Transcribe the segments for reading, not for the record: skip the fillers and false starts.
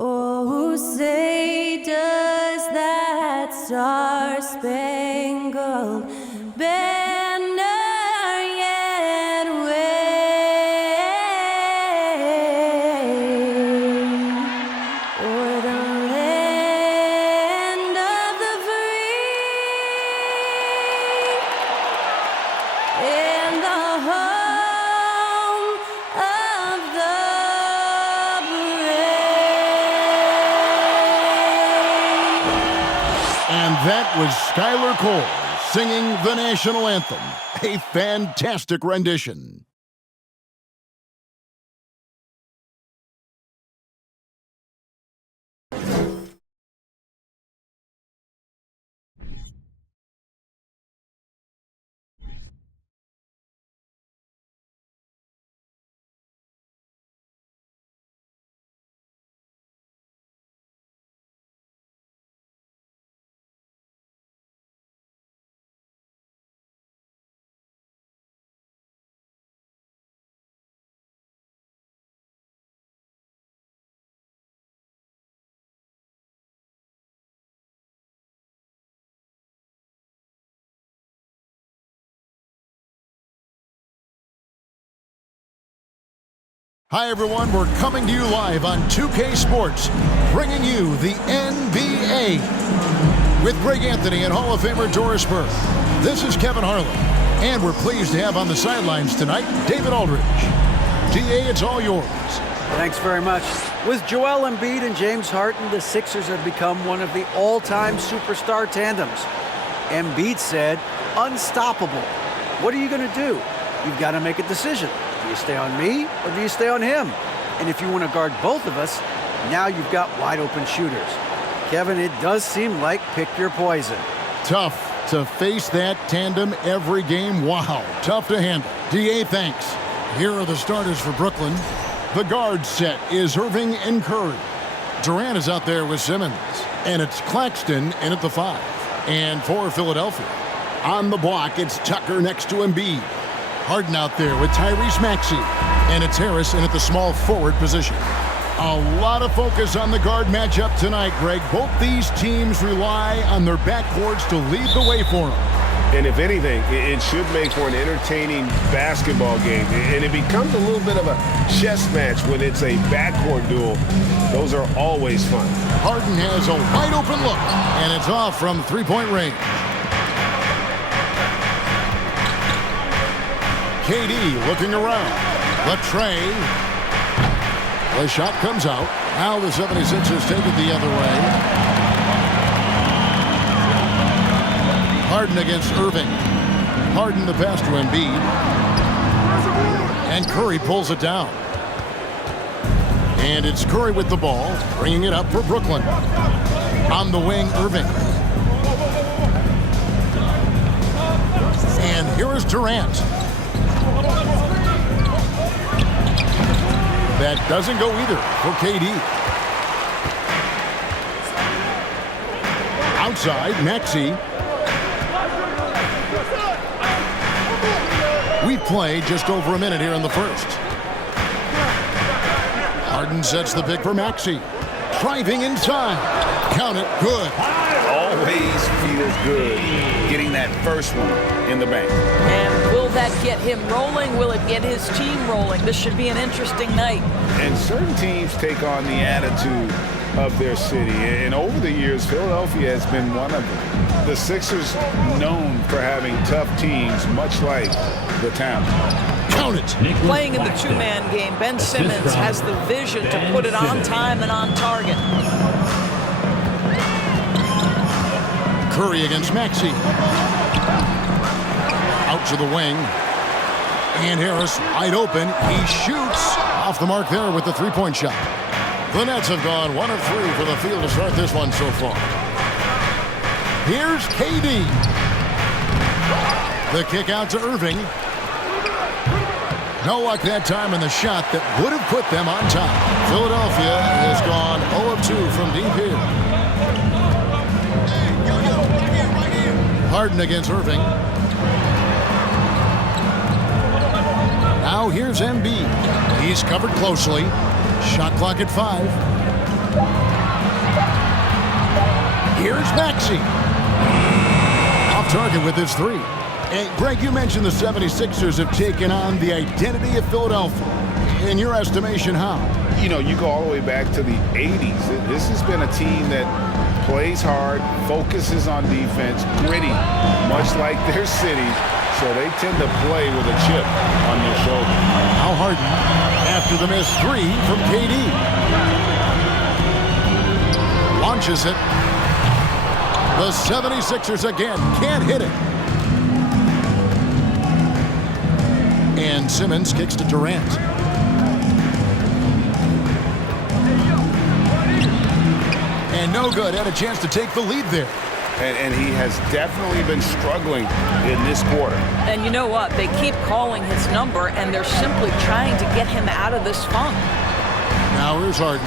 Oh, say does that star-spangled banner yet wave o'er the land of the free and the home of the And that was Skylar Cole singing the national anthem. A fantastic rendition. Hi, everyone. We're coming to you live on 2K Sports, bringing you the NBA with Greg Anthony and Hall of Famer Doris Burke. This is Kevin Harlan, and we're pleased to have on the sidelines tonight David Aldridge. DA, it's all yours. Thanks very much. With Joel Embiid and James Harden, the Sixers have become one of the all-time superstar tandems. Embiid said, unstoppable. What are you going to do? You've got to make a decision. Do you stay on me or do you stay on him? And if you want to guard both of us, now you've got wide open shooters. Kevin, it does seem like pick your poison. Tough to face that tandem every game. Wow, tough to handle. DA, thanks. Here are the starters for Brooklyn. The guard set is Irving and Curry. Durant is out there with Simmons. And it's Claxton in at the 5. And for Philadelphia, on the block, it's Tucker next to Embiid. Harden out there with Tyrese Maxey. And it's Harris in at the small forward position. A lot of focus on the guard matchup tonight, Greg. Both these teams rely on their backcourts to lead the way for them. And if anything, it should make for an entertaining basketball game. And it becomes a little bit of a chess match when it's a backcourt duel. Those are always fun. Harden has a wide open look, and it's off from three-point range. KD looking around. Latrey. The shot comes out. Now the 76ers take it the other way. Harden against Irving. Harden the pass to Embiid. And Curry pulls it down. And it's Curry with the ball, bringing it up for Brooklyn. On the wing, Irving. And here is Durant. That doesn't go either for KD. Outside, Maxey. We've played just over a minute here in the first. Harden sets the pick for Maxey. Driving inside. Count it. Good. Always feels good getting that first one in the bank. And will that get him rolling? Will it get his team rolling? This should be an interesting night. And certain teams take on the attitude of their city. And over the years, Philadelphia has been one of them. The Sixers known for having tough teams, much like the town. Count it. Playing in the two-man game, Ben Simmons has the vision to put it on time and on target. Curry against Maxey. Out to the wing. And Harris wide open. He shoots off the mark there with the three-point shot. The Nets have gone 1 of 3 for the field to start this one so far. Here's KD. The kick out to Irving. No luck that time in the shot that would have put them on top. Philadelphia has gone 0 of 2 from deep here. Harden against Irving. Now here's Embiid. He's covered closely. Shot clock at 5. Here's Maxey. Off target with his 3. And Greg, you mentioned the 76ers have taken on the identity of Philadelphia. In your estimation, how? You know, you go all the way back to the 80s. This has been a team that plays hard, focuses on defense, gritty, much like their city. So they tend to play with a chip on their shoulder. Now Harden after the missed 3 from KD. Launches it. The 76ers again can't hit it. And Simmons kicks to Durant. And no good. Had a chance to take the lead there. And he has definitely been struggling in this quarter. And you know what? They keep calling his number, and they're simply trying to get him out of this funk. Now here's Harden.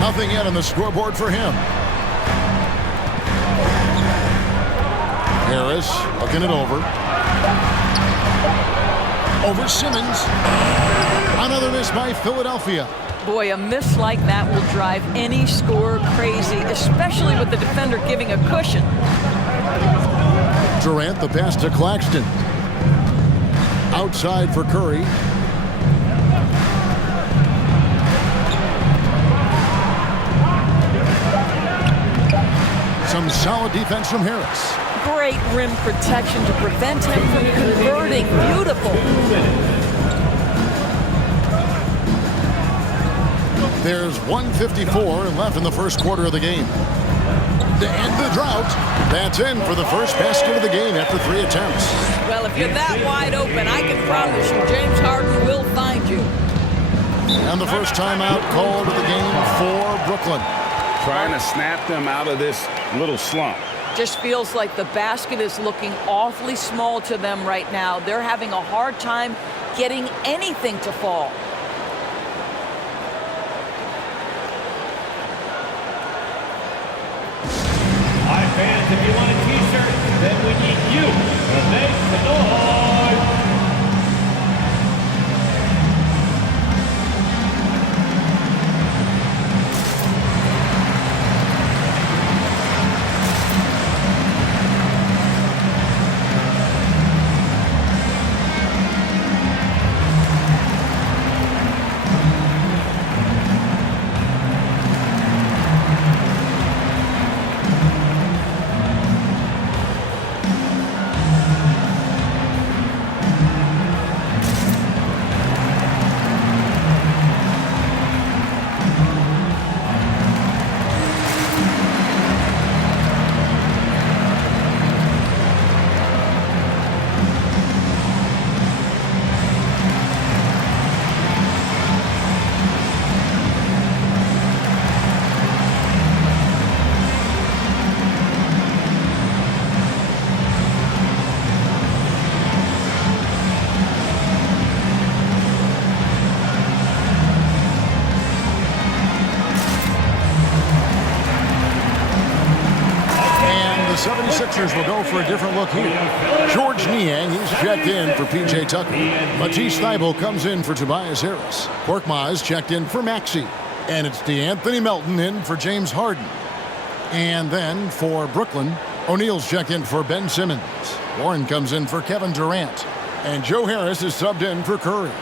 Nothing yet on the scoreboard for him. Harris looking it over. Over Simmons. Another miss by Philadelphia. Boy, a miss like that will drive any scorer crazy, especially with the defender giving a cushion. Durant, the pass to Claxton. Outside for Curry. Some solid defense from Harris. Great rim protection to prevent him from converting. Beautiful. There's 1:54 left in the first quarter of the game. To end the drought, that's in for the first basket of the game after 3 attempts. Well, if you're that wide open, I can promise you James Harden will find you. And the first timeout called of the game for Brooklyn. Trying to snap them out of this little slump. Just feels like the basket is looking awfully small to them right now. They're having a hard time getting anything to fall. All right, fans, if you want a t-shirt, then we need you to make some noise. The 76ers will go for a different look here. George Niang, he's checked in for P.J. Tucker. Matisse Thybulle comes in for Tobias Harris. Korkmaz checked in for Maxey. And it's DeAnthony Melton in for James Harden. And then for Brooklyn, O'Neal's checked in for Ben Simmons. Warren comes in for Kevin Durant. And Joe Harris is subbed in for Curry.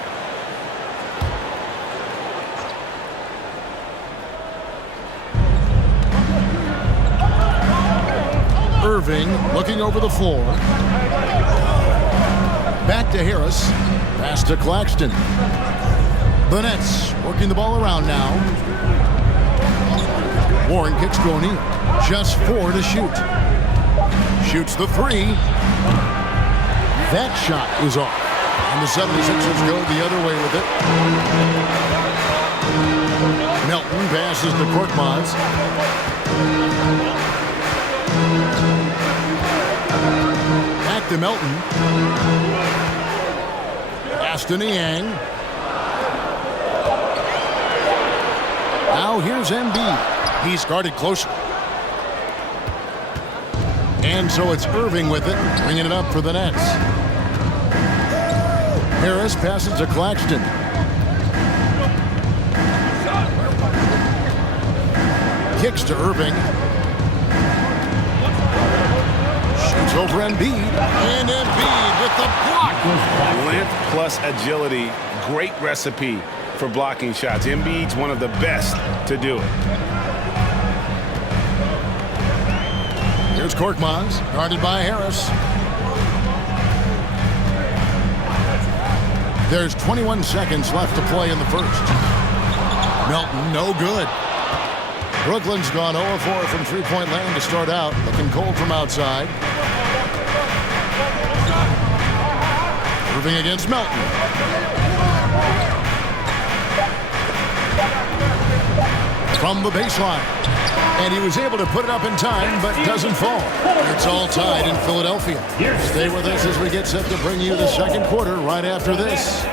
Irving looking over the floor. Back to Harris. Pass to Claxton. The Nets working the ball around now. Warren kicks to O'Neal. Just 4 to shoot. Shoots the 3. That shot is off. And the 76ers go the other way with it. Melton passes to Korkmaz. Back to Melton. Pass to Niang. Now here's Embiid. He's guarded closer. And so it's Irving with it, bringing it up for the Nets. Harris passes to Claxton. Kicks to Irving. Shoots over Embiid. And Embiid with the block. Length plus agility, great recipe for blocking shots. Embiid's one of the best to do it. Here's Korkmaz, guarded by Harris. There's 21 seconds left to play in the first. Melton, no good. Brooklyn's gone 0-4 from three-point land to start out, looking cold from outside. Irving against Melton. From the baseline. And he was able to put it up in time, but doesn't fall. It's all tied in Philadelphia. Stay with us as we get set to bring you the second quarter right after this.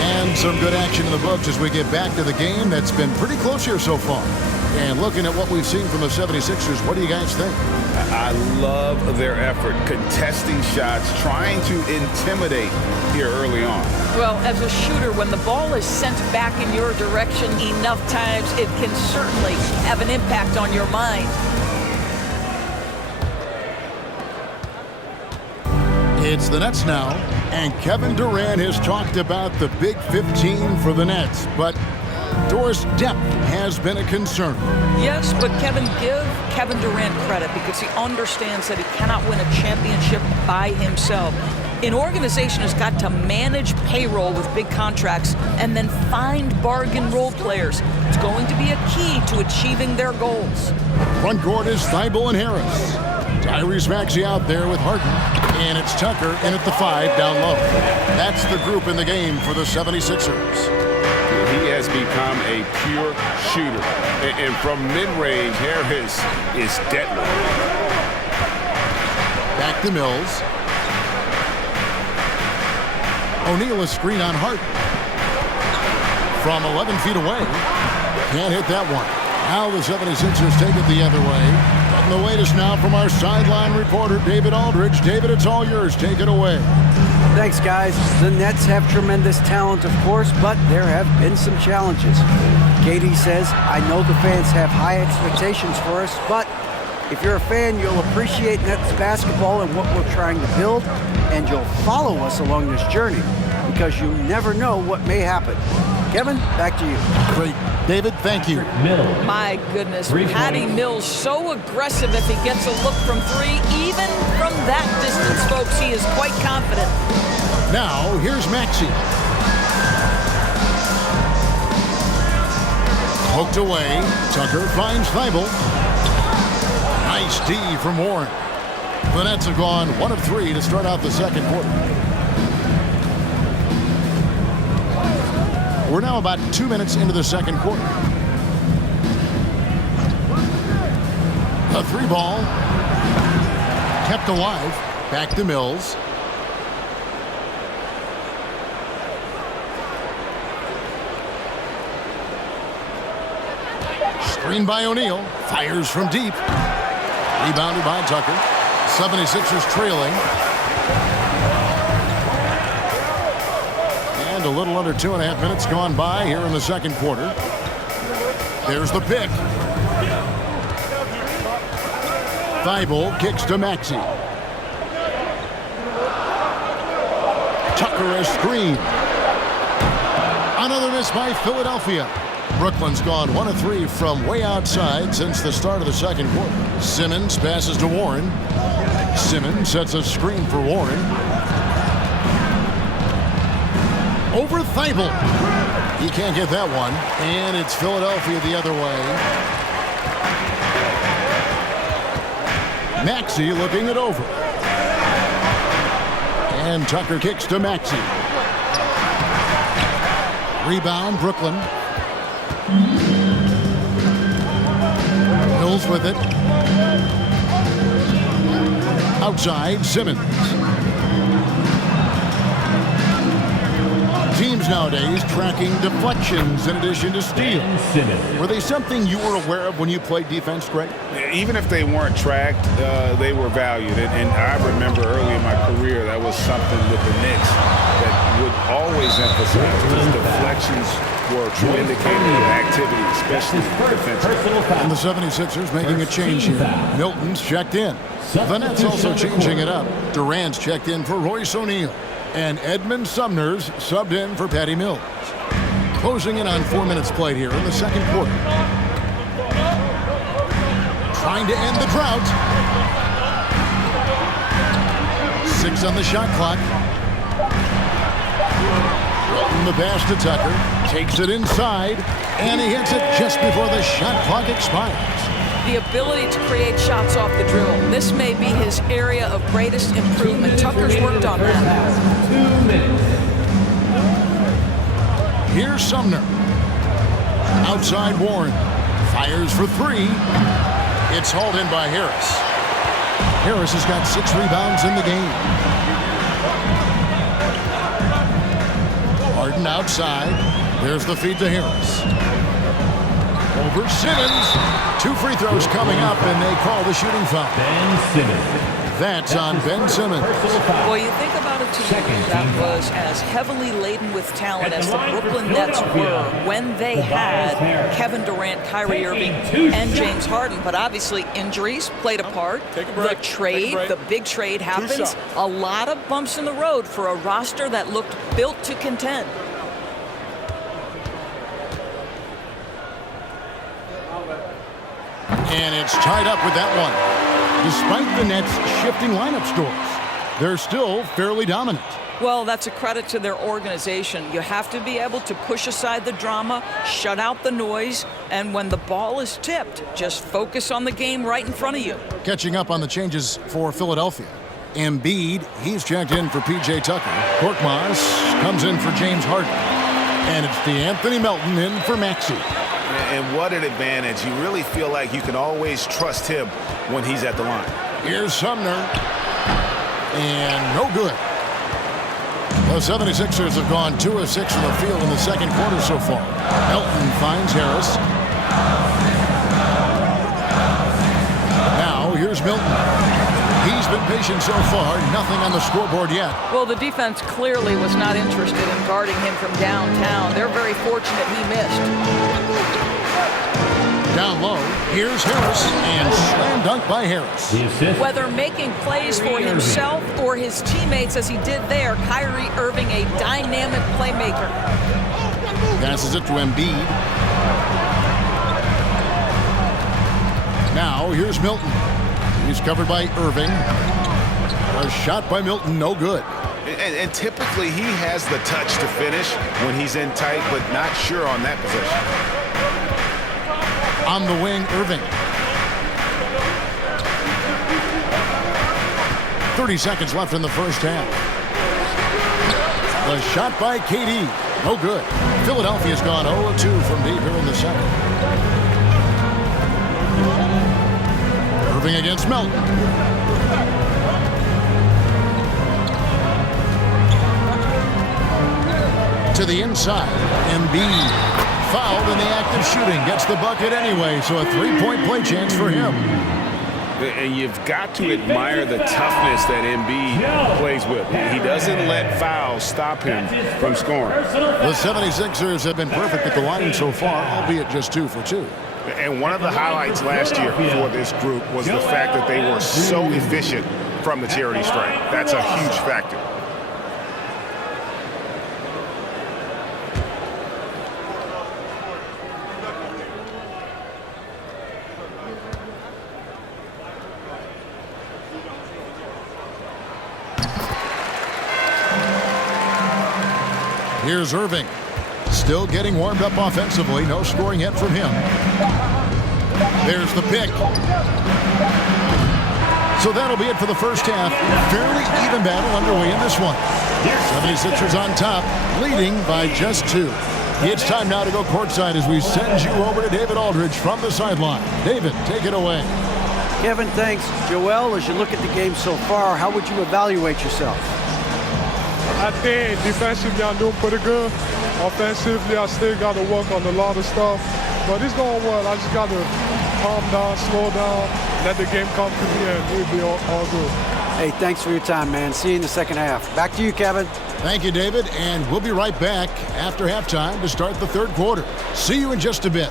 And some good action in the books as we get back to the game that's been pretty close here so far. And looking at what we've seen from the 76ers, what do you guys think? I love their effort, contesting shots, trying to intimidate here early on. Well, as a shooter, when the ball is sent back in your direction enough times, it can certainly have an impact on your mind. It's the Nets now, and Kevin Durant has talked about the Big 15 for the Nets, but Doris, depth has been a concern. Yes, but Kevin, give Kevin Durant credit because he understands that he cannot win a championship by himself. An organization has got to manage payroll with big contracts and then find bargain role players. It's going to be a key to achieving their goals. Front court is Thibault and Harris. Tyrese Maxey out there with Harden. And it's Tucker in at the 5 down low. That's the group in the game for the 76ers. He has become a pure shooter. And from mid-range, Harris is deadly. Back to Mills. O'Neal a screen on Harden. From 11 feet away. Can't hit that one. Now the 76ers take it the other way. And the latest now from our sideline reporter, David Aldridge. David, it's all yours. Take it away. Thanks, guys. The Nets have tremendous talent, of course, but there have been some challenges. Katie says, I know the fans have high expectations for us, but if you're a fan, you'll appreciate Nets basketball and what we're trying to build, and you'll follow us along this journey because you never know what may happen. Kevin, back to you. Great. David, thank you. My goodness, Patty Mills so aggressive if he gets a look from three. Even from that distance, folks, he is quite confident. Now, here's Maxey. Poked away. Tucker finds Thibault. Nice D from Warren. The Nets have gone 1 of 3 to start out the second quarter. We're now about 2 minutes into the second quarter. A 3 ball. Kept alive. Back to Mills. Screen by O'Neal. Fires from deep. Rebounded by Tucker. 76ers trailing. A little under 2.5 minutes gone by here in the second quarter. There's the pick. Thibault kicks to Maxey. Tucker a screen. Another miss by Philadelphia. Brooklyn's gone 1 of 3 from way outside since the start of the second quarter. Simmons passes to Warren. Simmons sets a screen for Warren. Over Thibault. He can't get that one. And it's Philadelphia the other way. Maxey looking it over. And Tucker kicks to Maxey. Rebound, Brooklyn. Mills with it. Outside, Simmons. Teams nowadays tracking deflections in addition to steals. Were they something you were aware of when you played defense, Greg? Even if they weren't tracked, they were valued. And I remember early in my career, that was something with the Knicks that would always emphasize, because deflections were a true indicator of activity, especially defensively. And the 76ers making a change here. Milton's checked in. The Nets also changing it up. Durant's checked in for Royce O'Neal. And Edmund Sumner's subbed in for Patty Mills. Closing in on 4 minutes played here in the second quarter. Trying to end the drought. 6 on the shot clock. Wilton the pass to Tucker. Takes it inside. And he hits it just before the shot clock expires. The ability to create shots off the dribble. This may be his area of greatest improvement. Tucker's worked on that. 2 minutes. Here's Sumner. Outside Warren. Fires for 3. It's hauled in by Harris. Harris has got 6 rebounds in the game. Harden outside. There's the feed to Harris. Over Simmons. 2 free throws coming up, and they call the shooting foul. Ben Simmons. That's on Ben Simmons. Well, you think about a team that was as heavily laden with talent as the Brooklyn Nets were when they had Kevin Durant, Kyrie Irving, and James Harden. But obviously injuries played a part. The trade, the big trade happens. A lot of bumps in the road for a roster that looked built to contend. And it's tied up with that one. Despite the Nets' shifting lineup scores, they're still fairly dominant. Well, that's a credit to their organization. You have to be able to push aside the drama, shut out the noise, and when the ball is tipped, just focus on the game right in front of you. Catching up on the changes for Philadelphia. Embiid, he's checked in for P.J. Tucker. Korkmaz comes in for James Harden. And it's DeAnthony Melton in for Maxey. And what an advantage. You really feel like you can always trust him when he's at the line. Here's Sumner. And no good. The 76ers have gone 2 of 6 from the field in the second quarter so far. Melton finds Harris. Now here's Milton. He's been patient so far. Nothing on the scoreboard yet. Well, the defense clearly was not interested in guarding him from downtown. They're very fortunate he missed. Down low, here's Harris, and slam dunk by Harris. The assist. Whether making plays for himself or his teammates as he did there, Kyrie Irving, a dynamic playmaker. Passes it to Embiid. Now here's Milton. He's covered by Irving. A shot by Milton, no good. And typically he has the touch to finish when he's in tight, but not sure on that possession. On the wing, Irving. 30 seconds left in the first half. The shot by KD. No good. Philadelphia's gone 0-2 from deep here in the second. Irving against Melton. To the inside. Embiid. Fouled in the act of shooting. Gets the bucket anyway, so a 3-point play chance for him. And you've got to admire the toughness that Embiid plays with. He doesn't let fouls stop him from scoring. The 76ers have been perfect at the line so far, albeit just 2 for 2. And one of the highlights last year for this group was the fact that they were so efficient from the charity stripe. That's a huge factor. Here's Irving. Still getting warmed up offensively. No scoring yet from him. There's the pick. So that'll be it for the first half. Fairly even battle underway in this one. 76ers on top, leading by just 2. It's time now to go courtside as we send you over to David Aldridge from the sideline. David, take it away. Kevin, thanks. Joel, as you look at the game so far, how would you evaluate yourself? I think defensively I'm doing pretty good. Offensively, I still got to work on a lot of stuff. But it's going well. I just got to calm down, slow down, let the game come to me, and we'll be all good. Hey, thanks for your time, man. See you in the second half. Back to you, Kevin. Thank you, David, and we'll be right back after halftime to start the third quarter. See you in just a bit.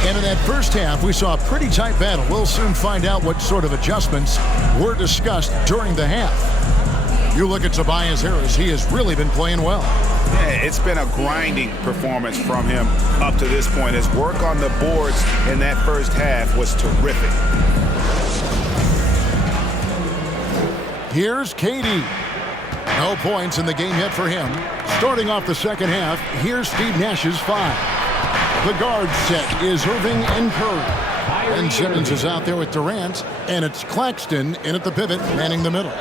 And in that first half, we saw a pretty tight battle. We'll soon find out what sort of adjustments were discussed during the half. You look at Tobias Harris, he has really been playing well. Yeah, it's been a grinding performance from him up to this point. His work on the boards in that first half was terrific. Here's KD. No points in the game yet for him. Starting off the second half, here's Steve Nash's 5. The guard set is Irving and Curry. Ben Simmons is out there with Durant, and it's Claxton in at the pivot, manning the middle.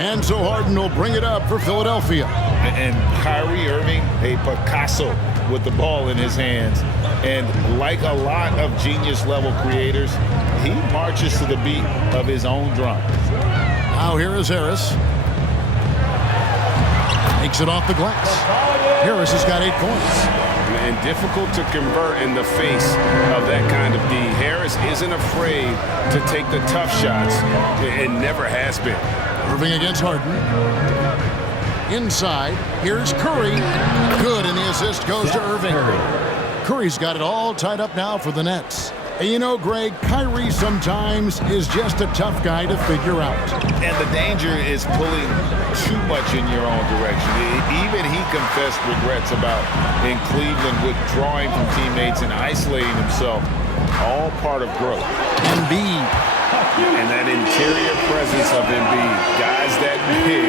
And so Harden will bring it up for Philadelphia. And Kyrie Irving, a Picasso with the ball in his hands. And like a lot of genius-level creators, he marches to the beat of his own drum. Now here is Harris. Makes it off the glass. Harris has got 8 points. And difficult to convert in the face of that kind of D. Harris isn't afraid to take the tough shots. It never has been. Irving against Harden. Inside, here's Curry. Good, and the assist goes to Irving. Curry's got it all tied up now for the Nets. And you know, Greg, Kyrie sometimes is just a tough guy to figure out. And the danger is pulling too much in your own direction. Even he confessed regrets about in Cleveland withdrawing from teammates and isolating himself. All part of growth. Embiid. And that interior presence of Embiid. Guys that big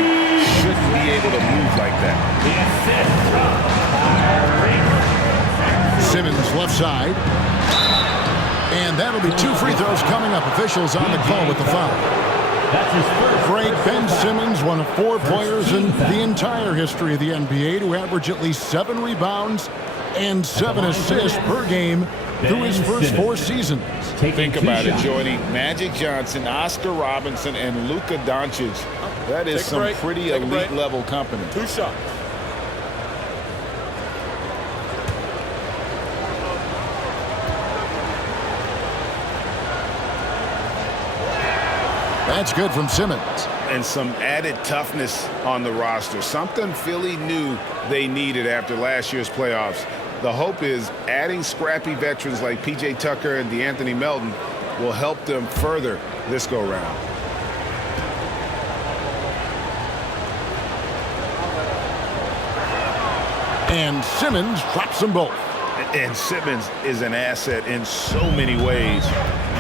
shouldn't be able to move like that. Simmons left side. And that'll be 2 free throws coming up. Officials on the call with the foul. Greg, Ben Simmons, one of 4 players in the entire history of the NBA to average at least 7 rebounds and 7 assists per game through his first 4 seasons. Think about it, joining Magic Johnson, Oscar Robinson, and Luka Doncic. That is some pretty elite level company. 2 shots. That's good from Simmons. And some added toughness on the roster. Something Philly knew they needed after last year's playoffs. The hope is adding scrappy veterans like P.J. Tucker and DeAnthony Melton will help them further this go-round. And Simmons drops them both. And Simmons is an asset in so many ways.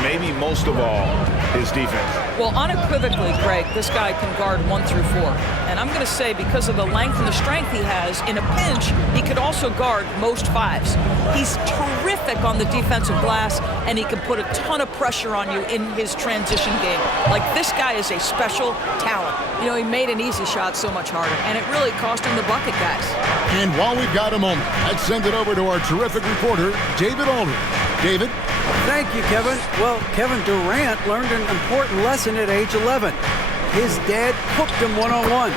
Maybe most of all, his defense. Well, unequivocally, Greg, this guy can guard 1 through 4. And I'm going to say because of the length and the strength he has, in a pinch, he could also guard most 5s. He's terrific on the defensive glass, and he can put a ton of pressure on you in his transition game. Like, this guy is a special talent. You know, he made an easy shot so much harder, and it really cost him the bucket, guys. And while we've got a moment, let's send it over to our terrific reporter, David Aldridge. David? Thank you, Kevin. Well, Kevin Durant learned an important lesson at age 11. His dad cooked him one-on-one,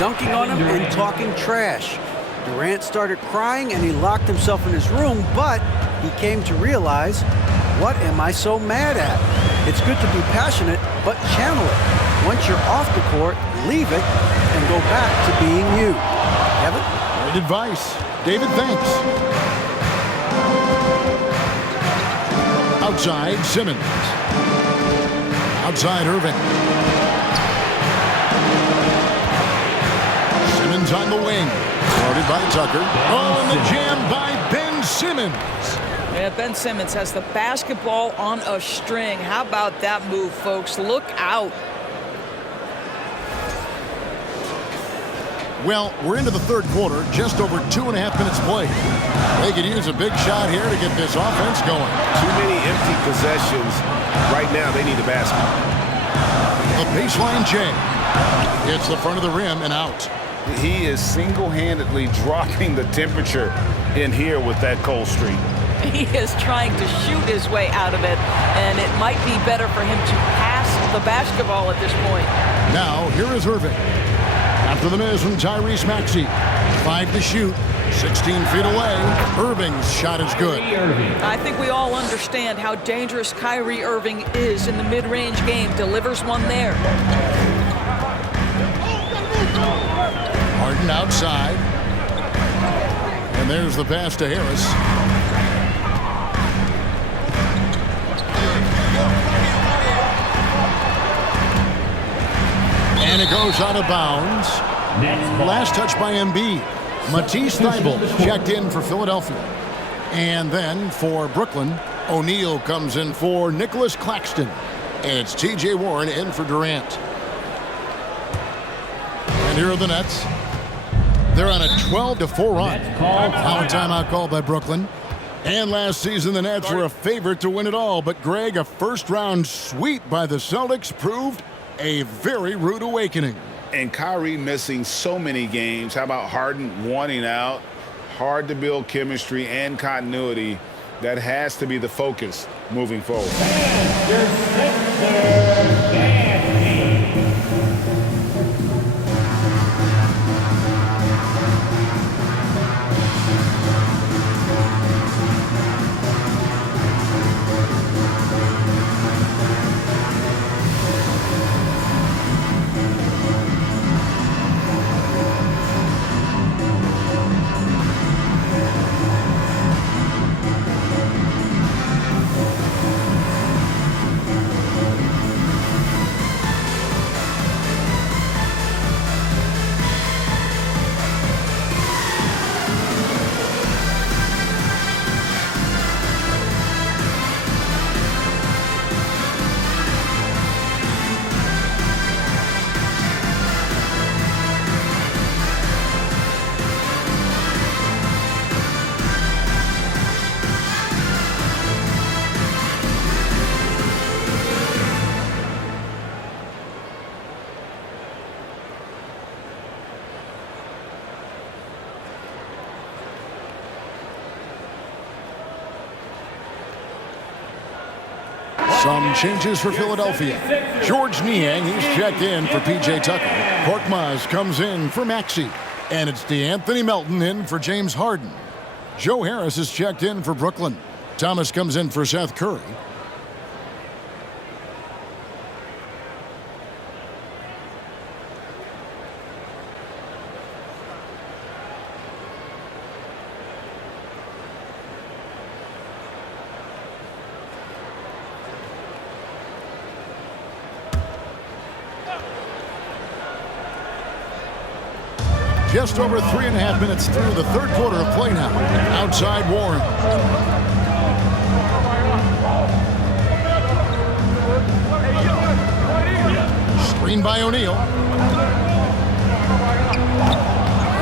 dunking on him and talking trash. Durant started crying and he locked himself in his room, but he came to realize, what am I so mad at? It's good to be passionate, but channel it. Once you're off the court, leave it and go back to being you. Kevin? Great advice. David, thanks. Outside, Simmons. Outside, Irving. Simmons on the wing. Guarded by Tucker. Oh, and the jam by Ben Simmons. Yeah, Ben Simmons has the basketball on a string. How about that move, folks? Look out. Well, we're into the third quarter, just over 2.5 minutes played. They could use a big shot here to get this offense going. Too many empty possessions. Right now, they need a basket. The baseline J. Hits the front of the rim and out. He is single-handedly dropping the temperature in here with that cold streak. He is trying to shoot his way out of it, and it might be better for him to pass the basketball at this point. Now, here is Irving. After the miss from Tyrese Maxey. 5 to shoot, 16 feet away. Irving's shot is good. I think we all understand how dangerous Kyrie Irving is in the mid-range game. Delivers one there. Harden outside. And there's the pass to Harris. And it goes out of bounds. Last touch by Embiid. Matisse Thybulle checked in for Philadelphia. And then for Brooklyn, O'Neal comes in for Nicholas Claxton. And it's T.J. Warren in for Durant. And here are the Nets. They're on a 12-4 run. Now a timeout called by Brooklyn. And last season, the Nets were a favorite to win it all. But, Greg, a first-round sweep by the Celtics proved a very rude awakening. And Kyrie missing so many games. How about Harden wanting out? Hard to build chemistry and continuity. That has to be the focus moving forward. Some changes for Philadelphia. George Niang, he's checked in for P.J. Tucker. Korkmaz comes in for Maxey. And it's DeAnthony Melton in for James Harden. Joe Harris is checked in for Brooklyn. Thomas comes in for Seth Curry. Just over 3.5 minutes through the third quarter of play now. Outside Warren. Screen by O'Neal.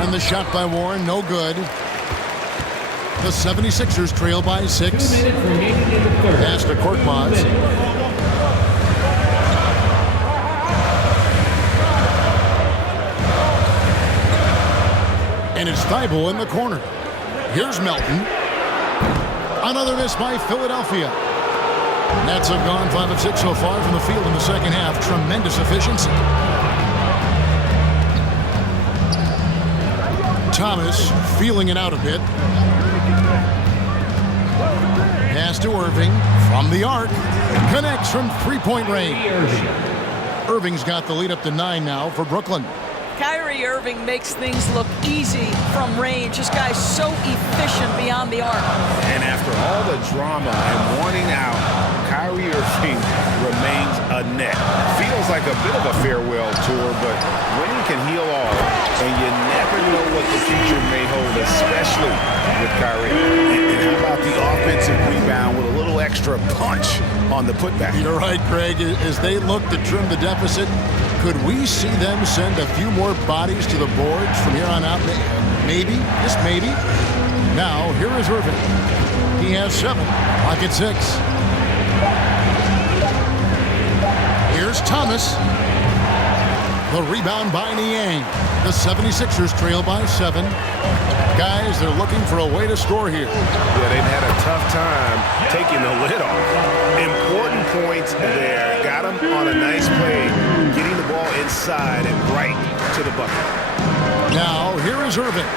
And the shot by Warren, no good. The 76ers trail by 6. Pass to Korkmaz. And it's Thybulle in the corner. Here's Melton. Another miss by Philadelphia. Nets have gone 5 of 6 so far from the field in the second half. Tremendous efficiency. Thomas feeling it out a bit. Pass to Irving from the arc. Connects from three-point range. Irving's got the lead up to 9 now for Brooklyn. Kyrie Irving makes things look easy from range. This guy's so efficient beyond the arc. And after all the drama and wanting out, Kyrie Irving remains a net. Feels like a bit of a farewell tour, but winning can heal all, and you never know what the future may hold, especially with Kyrie. And how about the offensive rebound with a little extra punch on the putback? You're right, Greg. As they look to trim the deficit, could we see them send a few more bodies to the boards from here on out? Maybe, just maybe. Now, here is Irving. He has 7. Pocket 6. Here's Thomas. The rebound by Niang. The 76ers trail by 7. Guys, they're looking for a way to score here. Yeah, they've had a tough time taking the lid off. Important points there. Got them on a nice play, getting the ball inside and right to the bucket. Now, here is Irving.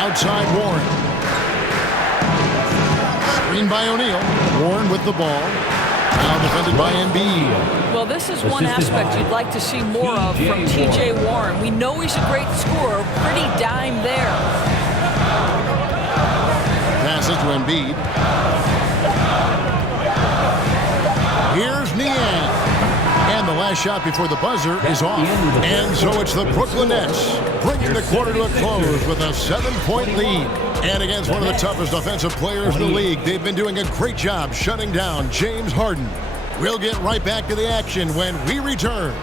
Outside Warren. Screen by O'Neal. Warren with the ball. Now defended by Embiid. Well, this is one aspect you'd like to see more of from T.J. Warren. We know he's a great scorer. Pretty dime there. Passes to Embiid. Here's Niang. And the last shot before the buzzer is off. And so it's the Brooklyn Nets bringing the quarter to a close with a 7-point lead. And against one of the toughest offensive players in the league, they've been doing a great job shutting down James Harden. We'll get right back to the action when we return.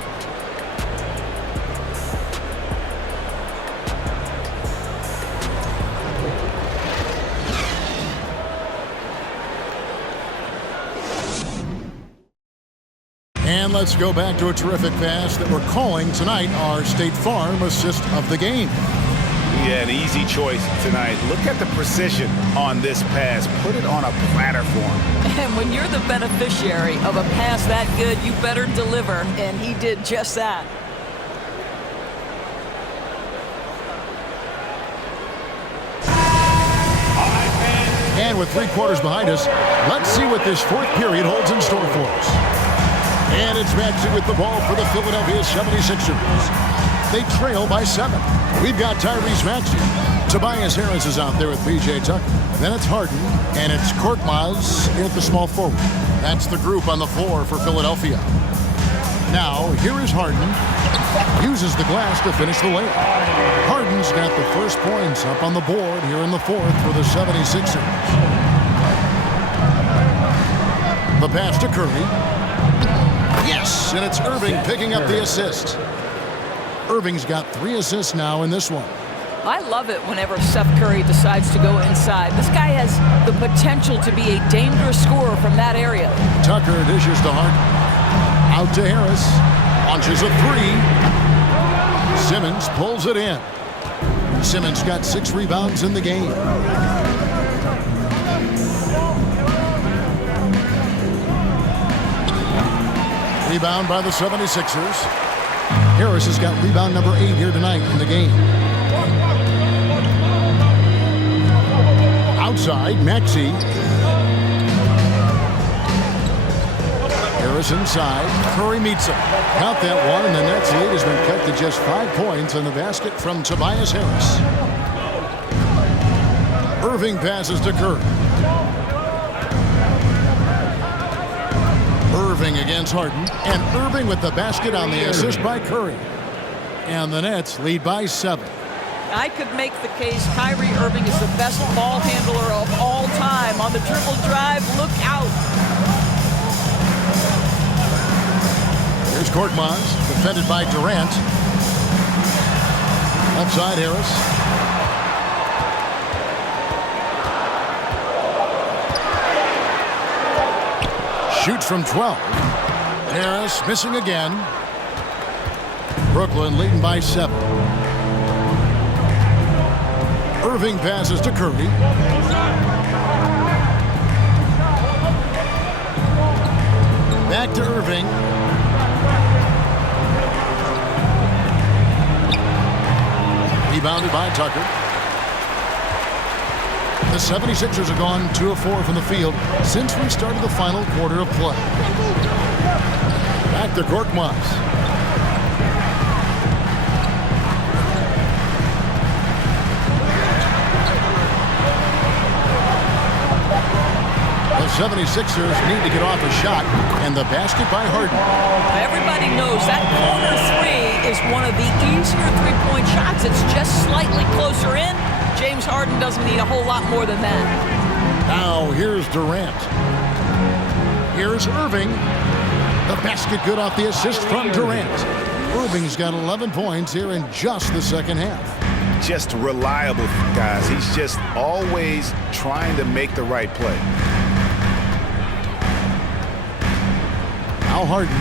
And let's go back to a terrific pass that we're calling tonight our State Farm assist of the game. Yeah, an easy choice tonight. Look at the precision on this pass. Put it on a platter for him. And when you're the beneficiary of a pass that good, you better deliver. And he did just that. And with 3 quarters behind us, let's see what this 4th period holds in store for us. And it's Maxey with the ball for the Philadelphia 76ers. They trail by 7. We've got Tyrese Maxey. Tobias Harris is out there with P.J. Tucker. Then it's Harden, and it's Korkmaz at the small forward. That's the group on the floor for Philadelphia. Now, here is Harden. Uses the glass to finish the layup. Harden's got the first points up on the board here in the 4th for the 76ers. The pass to Curry. Yes, and it's Irving picking up the assist. Irving's got 3 assists now in this one. I love it whenever Seth Curry decides to go inside. This guy has the potential to be a dangerous scorer from that area. Tucker dishes to Harden. Out to Harris. Launches a 3. Simmons pulls it in. Simmons got 6 rebounds in the game. Rebound by the 76ers. Harris has got rebound number 8 here tonight in the game. Outside, Maxey. Harris inside. Curry meets him. Count that one, and the Nets lead has been cut to just 5 points on the basket from Tobias Harris. Irving passes to Curry. Irving against Harden, and Irving with the basket on the assist by Curry. And the Nets lead by 7. I could make the case Kyrie Irving is the best ball handler of all time. On the dribble drive, look out. Here's Korkmaz, defended by Durant. Left side, Harris. Shoots from 12. Harris missing again. Brooklyn leading by 7. Irving passes to Curry. Back to Irving. Rebounded by Tucker. The 76ers have gone 2 of 4 from the field since we started the final quarter of play. Back to Korkmaz. The 76ers need to get off a shot, and the basket by Harden. Everybody knows that corner three is one of the easier three-point shots. It's just slightly closer in. James Harden doesn't need a whole lot more than that. Now here's Durant. Here's Irving. The basket good off the assist from Durant. Irving's got 11 points here in just the second half. Just reliable, guys. He's just always trying to make the right play. Now Harden.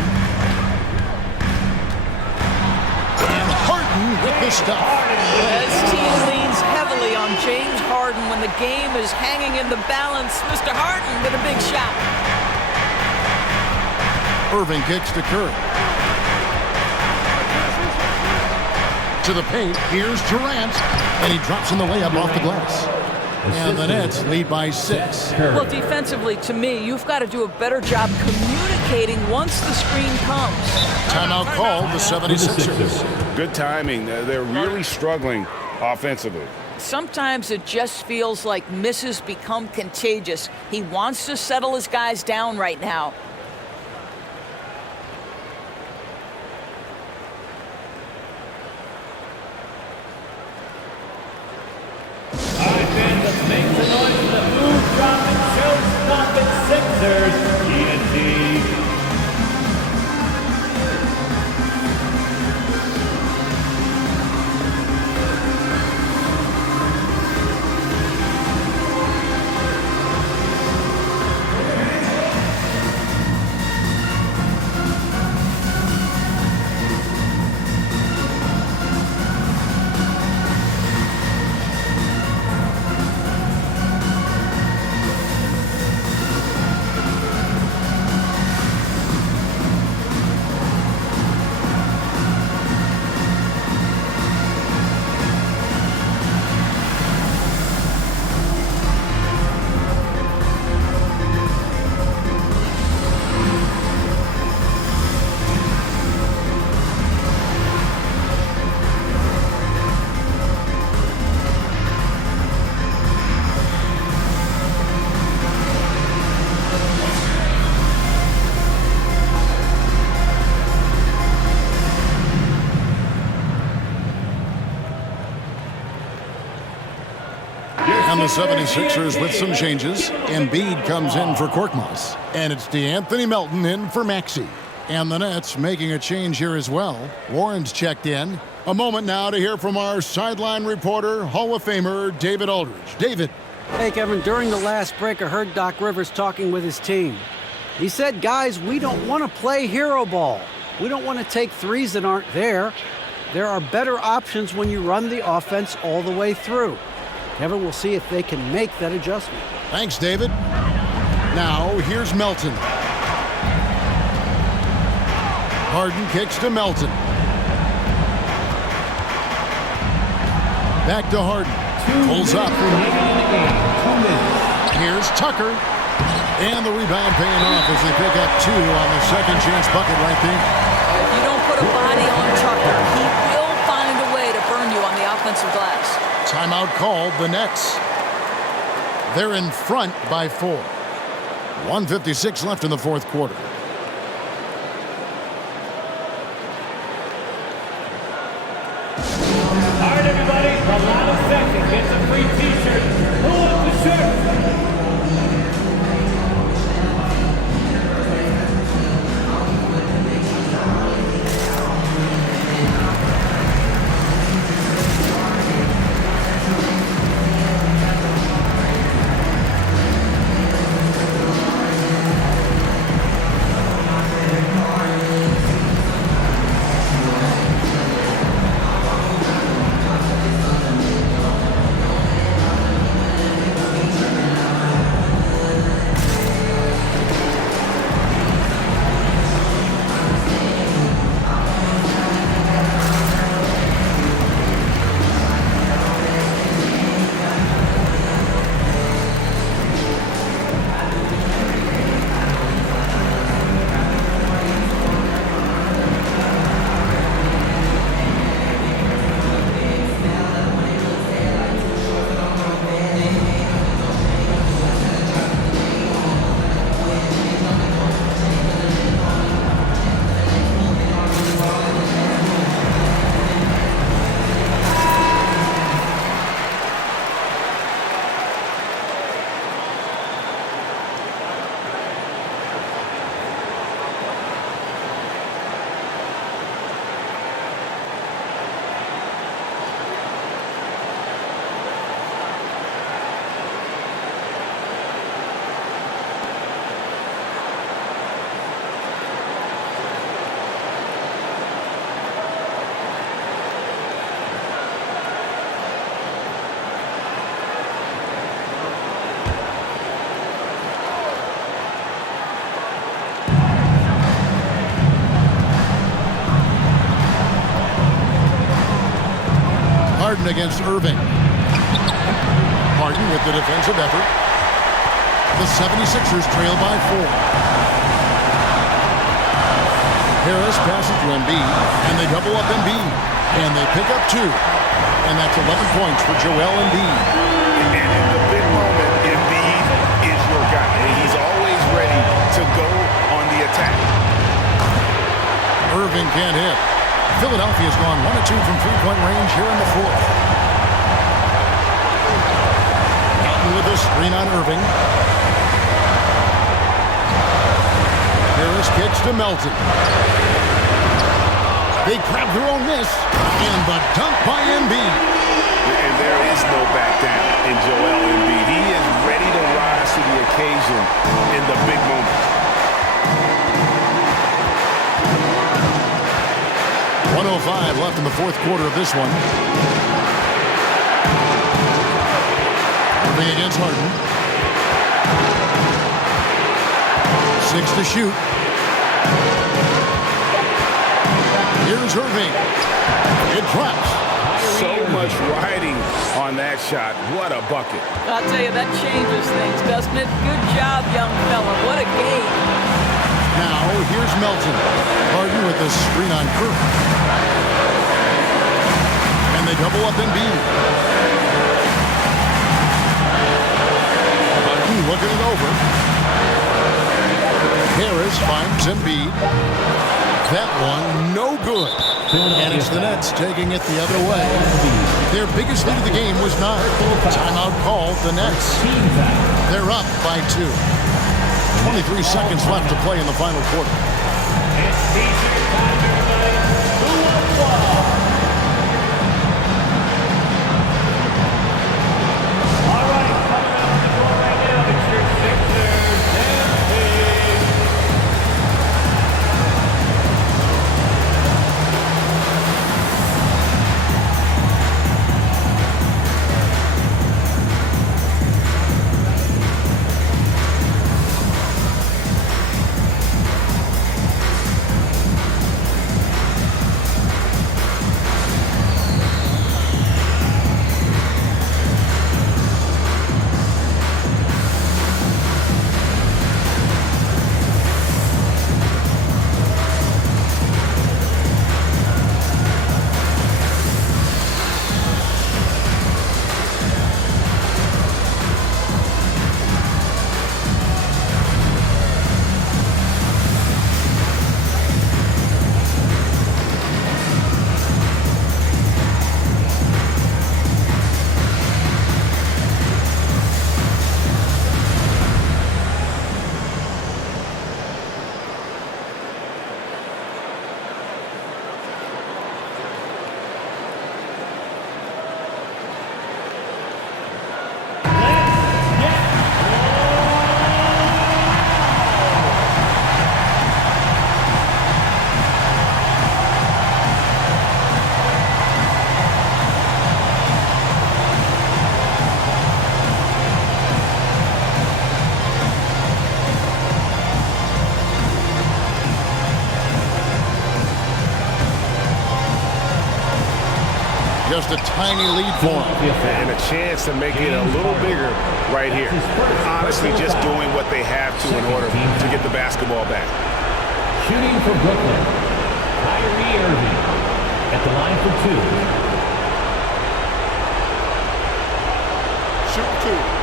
And Harden with the stuff. His team leans heavily on James Harden when the game is hanging in the balance. Mr. Harden with a big shot. Irving kicks to Curry. To the paint. Here's Durant. And he drops in the layup off the glass. And the Nets lead by 6. Well, defensively, to me, you've got to do a better job communicating once the screen comes. Timeout called the 76ers. Good timing. They're really struggling offensively. Sometimes it just feels like misses become contagious. He wants to settle his guys down right now. Make the noise for the move, drop, and show-stopping Sixers, TNT. And the 76ers with some changes. Embiid comes in for Korkmaz. And it's DeAnthony Melton in for Maxey. And the Nets making a change here as well. Warren's checked in. A moment now to hear from our sideline reporter, Hall of Famer David Aldridge. David. Hey, Kevin, during the last break, I heard Doc Rivers talking with his team. He said, guys, we don't want to play hero ball. We don't want to take threes that aren't there. There are better options when you run the offense all the way through. Kevin, we'll see if they can make that adjustment. Thanks, David. Now, here's Melton. Harden kicks to Melton. Back to Harden. Pulls up. Here's Tucker. And the rebound paying off as they pick up 2 on the second chance bucket right there. If you don't put a body on Tucker, he will find a way to burn you on the offensive glass. Timeout called, the Nets. They're in front by 4. 1:56 left in the fourth quarter. All right, everybody, the last second gets a free T-shirt. Who wants the shirt? Harden against Irving. Harden with the defensive effort. The 76ers trail by 4. Harris passes to Embiid, and they double up Embiid. And they pick up 2. And that's 11 points for Joel Embiid. And in the big moment, Embiid is your guy. He's always ready to go on the attack. Irving can't hit. Philadelphia's gone 1 of 2 from three-point range here in the 4th. Melton with a screen on Irving. Harris kicks to Melton. They grab their own miss. And the dunk by Embiid. And there is no back down in Joel Embiid. He is ready to rise to the occasion in the big moment. 1:05 left in the 4th quarter of this one. Irving against Harden. 6 to shoot. Here's Irving. It drops. So much riding on that shot. What a bucket. I'll tell you, that changes things, doesn't it? Good job, young fella. What a game. Now, here's Melton. Harden with the screen on Curry. And they double up Embiid. Harden looking it over. Harris finds Embiid. That one, no good. And it's the Nets taking it the other way. Their biggest lead of the game was 9. Timeout called the Nets. They're up by 2. 23 seconds left to play in the final quarter. All right, coming out the door right now, it's your Sixers and Just a tiny lead for them. And a chance to make it a little bigger right here. Honestly, just doing what they have to in order to get the basketball back. shooting for Brooklyn, Kyrie Irving at the line for 2. Shoot 2.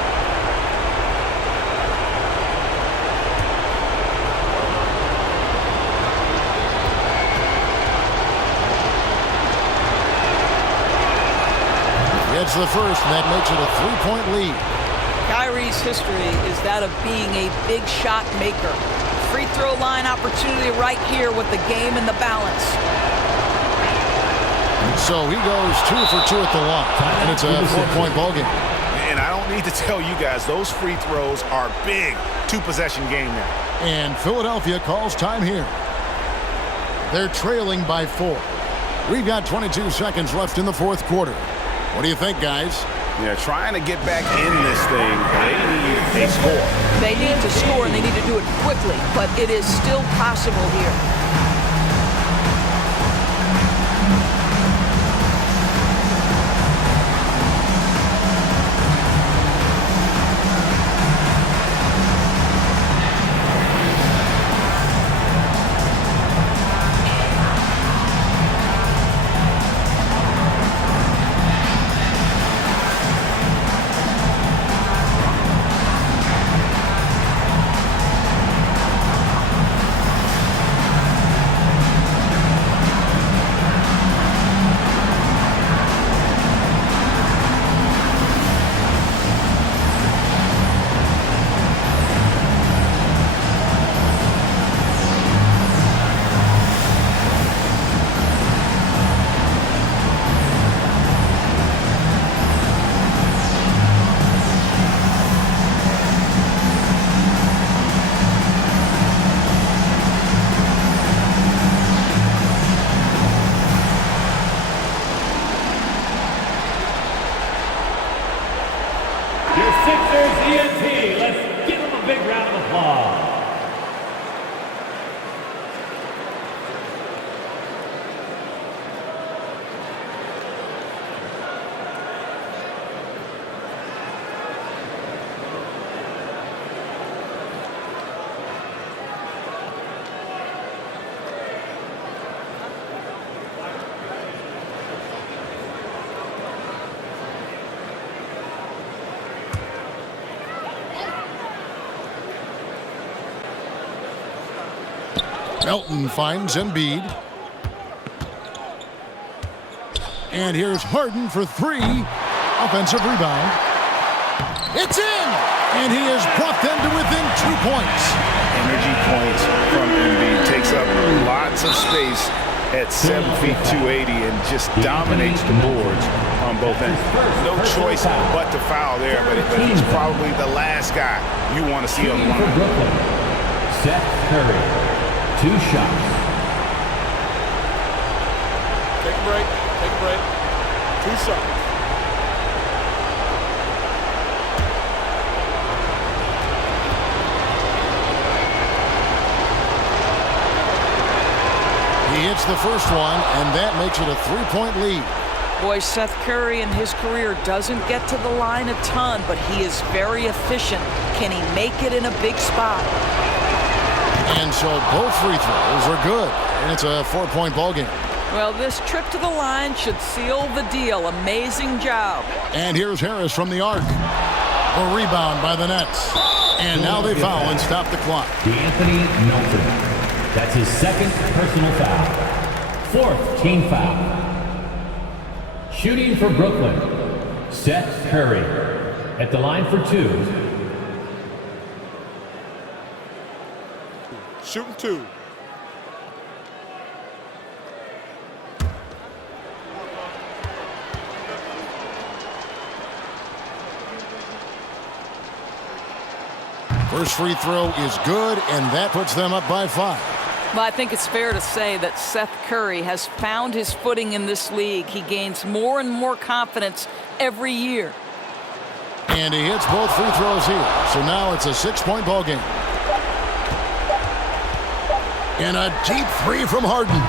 Gets the first, and that makes it a 3-point lead. Kyrie's history is that of being a big shot maker. Free throw line opportunity right here with the game in the balance. So he goes 2 for 2 at the line, and it's a 4-point ball game. And I don't need to tell you guys, those free throws are big. 2-possession game now. And Philadelphia calls time here. They're trailing by 4. We've got 22 seconds left in the fourth quarter. What do you think, guys? Yeah, trying to get back in this thing, they need a score. They need to score, and they need to do it quickly, but it is still possible here. Sixers ENT. Let's give them a big round of applause. Melton finds Embiid. And here's Harden for three. Offensive rebound. It's in! And he has brought them to within 2 points. Energy points from Embiid. Takes up lots of space at 7 feet 280 and just dominates the boards on both ends. No choice but to foul there, but he's probably the last guy you want to see on the line. Seth Curry. 2 shots. Take a break. Take a break. 2 shots. He hits the first one, and that makes it a 3-point lead. Boy, Seth Curry in his career doesn't get to the line a ton, but he is very efficient. Can he make it in a big spot? And so both free throws are good, and it's a 4-point ball game. Well, this trip to the line should seal the deal. Amazing job. And here's Harris from the arc. A rebound by the Nets. And now they foul and stop the clock. D'Anthony Melton. That's his second personal foul. 4th team foul. Shooting for Brooklyn, Seth Curry. At the line for 2. Shooting 2. First free throw is good, and that puts them up by 5. Well, I think it's fair to say that Seth Curry has found his footing in this league. He gains more and more confidence every year. And he hits both free throws here. So now it's a 6-point ball game. And a deep three from Harden.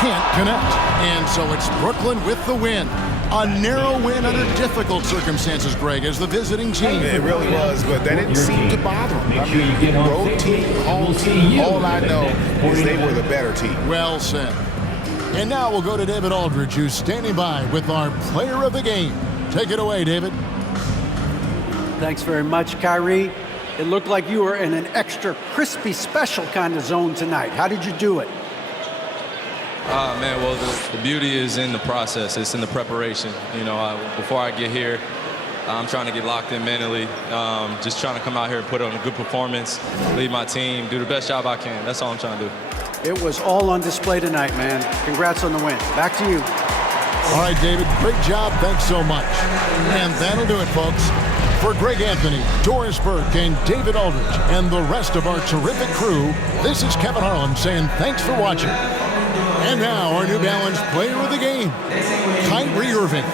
Can't connect. And so it's Brooklyn with the win. A narrow win under difficult circumstances, Greg, as the visiting team. It really was, but that didn't seem to bother them. I mean, road team, home team, all I know is they were the better team. Well said. And now we'll go to David Aldridge, who's standing by with our player of the game. Take it away, David. Thanks very much, Kyrie. It looked like you were in an extra crispy special kind of zone tonight. How did you do it? Man, well, the beauty is in the process. It's in the preparation. You know, before I get here, I'm trying to get locked in mentally. Just trying to come out here and put on a good performance, lead my team, do the best job I can. That's all I'm trying to do. It was all on display tonight, man. Congrats on the win. Back to you. All right, David, great job. Thanks so much. And that'll do it, folks. For Greg Anthony, Doris Burke, and David Aldridge, and the rest of our terrific crew, this is Kevin Harlan saying thanks for watching. And now our New Balance player of the game, Kyrie Irving.